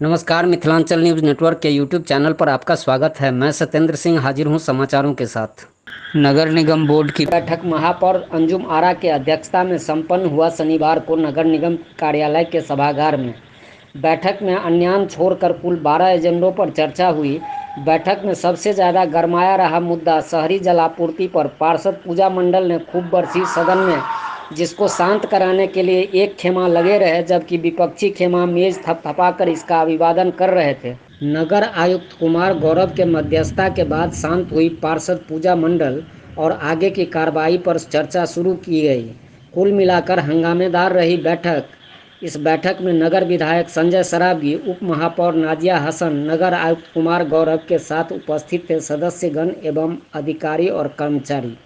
नमस्कार, Mithilanchal news network के YouTube channel पर आपका स्वागत है। मैं सत्येंद्र सिंह हाजिर हूं समाचारों के साथ। नगर निगम बोर्ड की बैठक महापौर अंजुम आरा के अध्यक्षता में संपन्न हुआ शनिवार को नगर निगम कार्यालय के सभागार में। बैठक में अन्यान छोड़कर कुल 12 एजेंडों पर चर्चा हुई। बैठक में सबसे ज़्यादा गरमाया रहा मुद्दा शहरी जलापूर्ति पर। पार्षद पूजा मंडल ने खूब बरसी सदन में, जिसको शांत कराने के लिए एक खेमा लगे रहे, जबकि विपक्षी खेमा मेज थपथपाकर इसका अभिवादन कर रहे थे। नगर आयुक्त कुमार गौरव के मध्यस्थता के बाद शांत हुई पार्षद पूजा मंडल और आगे की कार्रवाई पर चर्चा शुरू की गई। कुल मिलाकर हंगामेदार रही बैठक। इस बैठक में नगर विधायक संजय सराबी, उप महापौर नाजिया हसन, नगर आयुक्त कुमार गौरव के साथ उपस्थित थे सदस्यगण एवं अधिकारी और कर्मचारी।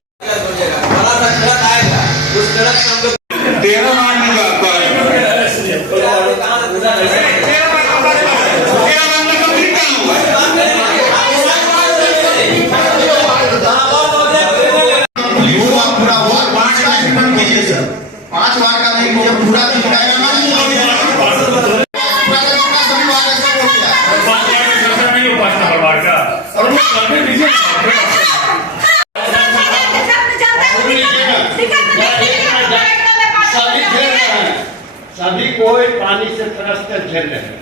पांच बार का नहीं, मुझे पूरा सभी कोई पानी से तरस कर झेल रहे हैं।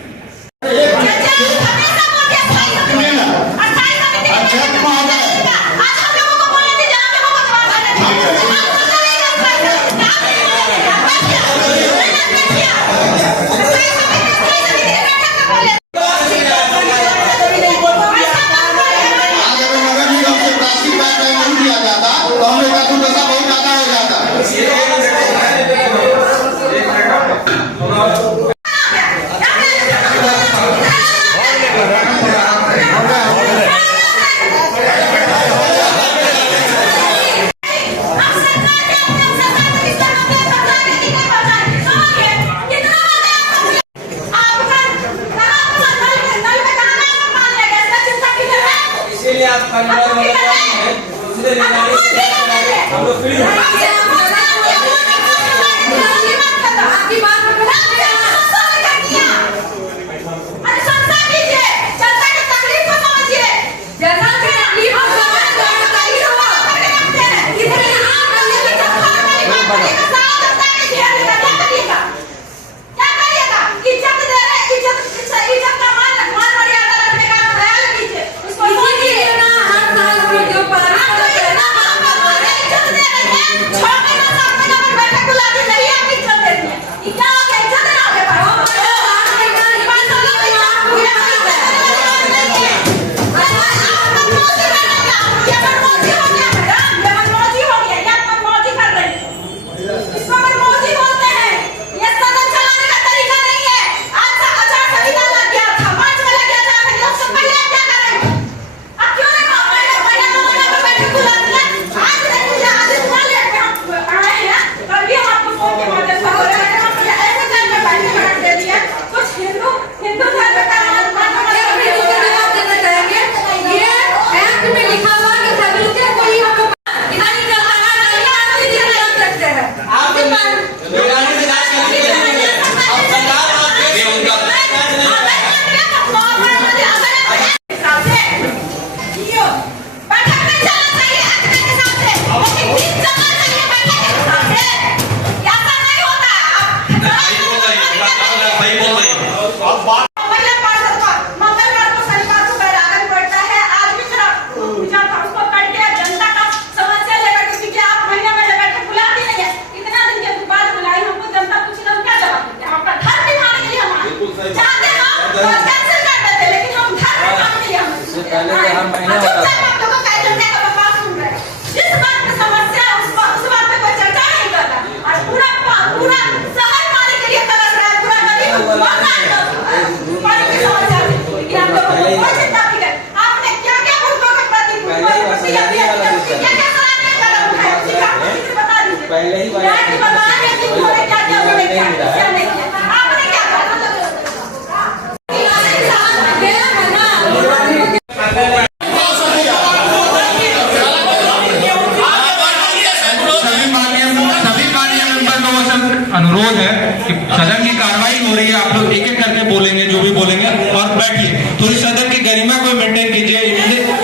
बोलेंगे, जो भी बोलेंगे, और बैठिए। थोड़ी सदन की गरिमा को मेंटेन कीजिए।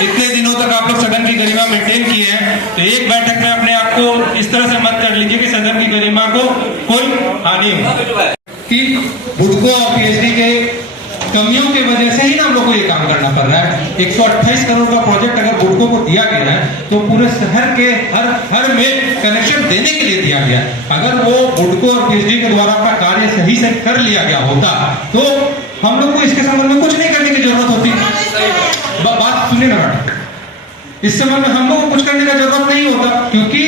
इतने दिनों तक आप लोग सदन की गरिमा मेंटेन किए हैं, तो एक बैठक में अपने आप को इस तरह से मत कर लीजिए कि सदन की गरिमा को कोई हानि हो। कि बुडको और पीएचडी के कमियों की वजह से ही ना हम लोग को ये काम करना पड़ रहा है। 128 करोड़ का प्रोजेक्ट अगर बुडको को दिया गया है तो पूरे शहर के हर में कनेक्शन देने के लिए दिया गया। अगर वो बुडको और पीएचडी के द्वारा अपना कार्य सही से कर लिया गया होता तो हम लोग को इसके संबंध में कुछ नहीं करने की जरूरत होती। बात सुनिए ना, इस संबंध में हम लोग को कुछ करने का जरूरत नहीं होता, क्योंकि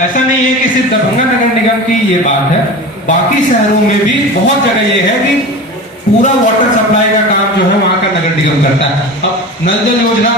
ऐसा नहीं है कि सिर्फ दरभंगा नगर निगम की ये बात है, बाकी शहरों में भी बहुत जगह ये है कि पूरा वाटर सप्लाई का काम जो है वहां का नगर निगम करता है। अब नल जल योजना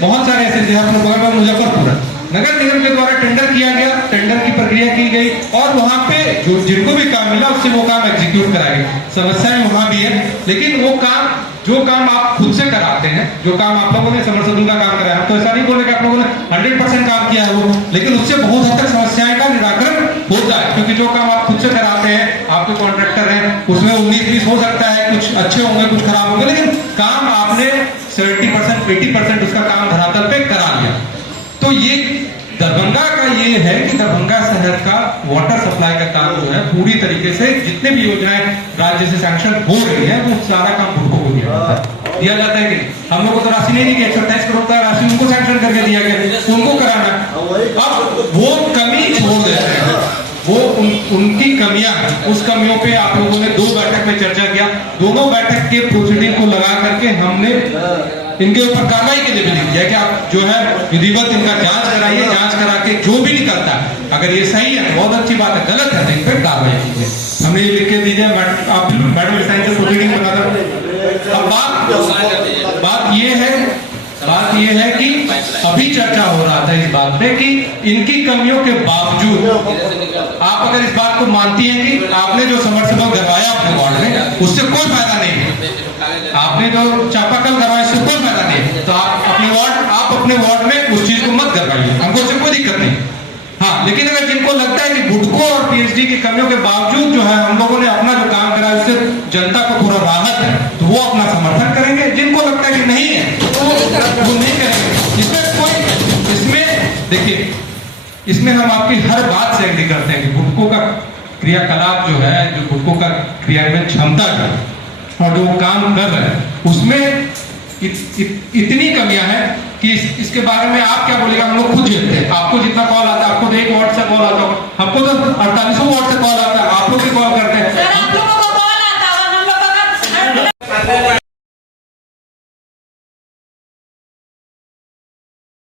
बहुत सारे ऐसे जगह मुजफ्फरपुर नगर निगम के द्वारा टेंडर किया गया, टेंडर की प्रक्रिया की गई और वहां पे जिनको भी काम मिला उससे वो काम एग्जीक्यूट कराया गया। समस्याएं वहां भी है, लेकिन वो काम जो काम आप खुद से कराते हैं, जो काम आप लोगों ने समरसदन का काम कराया, तो ऐसा नहीं बोले कि आप लोगों ने 100% काम किया है वो, लेकिन उससे बहुत हद तक समस्याएं का निराकरण होता है, क्योंकि जो काम आप खुद से कराते हैं, आपके कॉन्ट्रैक्टर हैं, उसमें 19-20 हो सकता है, कुछ अच्छे होंगे कुछ खराब होंगे, लेकिन काम आपने 70% 80% उसका काम धरातल पे करा लिया। तो ये दरभंगा का ये है कि दरभंगा शहर का वाटर सप्लाई का काम जो है पूरी तरीके से जितने भी योजनाएं राज्य से सैंक्शन हो रही है वो सारा काम बुडको को दिया जाता है कि हम लोग को तो राशि नहीं दी, 128 करोड़ का राशि उनको सैंक्शन करके दिया गया, उनको कराना। अब वो कमी छोड़ देते हैं, वो उनकी कमियां, उस कमियों पे आप लोगों ने 2 बैठक में चर्चा किया। दोनों बैठक के प्रोसीडिंग को लगा करके हमने इनके ऊपर कार्रवाई के लिए भी लिख दिया कि आप जो है विधिवत इनका जांच कराइए, जांच करा के जो भी निकलता है, अगर ये सही है बहुत अच्छी बात है, गलत है तो इन पर कार्रवाई कीजिए। हमने ये लिख के दीजिए, आप मैडम साइन से प्रोसीडिंग बना दो। अब बात ये है कि अभी चर्चा हो रहा था इस बात पे कि इनकी कमियों के बावजूद आप अगर इस बात को मानती हैं कि आपने जो समरसेबल करवाया अपने वार्ड में उससे कोई फायदा नहीं है, आपने जो चापाकल करवाया उससे कोई फायदा नहीं, तो आप अपने वार्ड में उस चीज को मत करवाइए, हमको उससे कोई दिक्कत नहीं। हाँ, लेकिन अगर जिनको लगता है कि बुडको और पीएचडी की कमियों के बावजूद जो है हम लोगों ने अपना जो काम करा उससे जनता को थोड़ा राहत है, तो वो अपना समर्थन करेंगे। जिनको लगता है कि नहीं है तो वो नहीं करेंगे। देखिए, इसमें हम आपकी हर बात से एग्री करते हैं कि बुडको का क्रियाकलाप जो है, जो बुडको का क्रियान्वयन क्षमता जो और जो काम कर रहे हैं उसमें इतनी कमियां हैं कि इसके बारे में आप क्या बोलेगा, हम लोग खुद झेलते हैं। आपको जितना कॉल आता है, आपको तो 1 वार्ड से कॉल आता है, हमको तो 48 वार्ड से कॉल आता है, आप लोग भी कॉल करते हैं।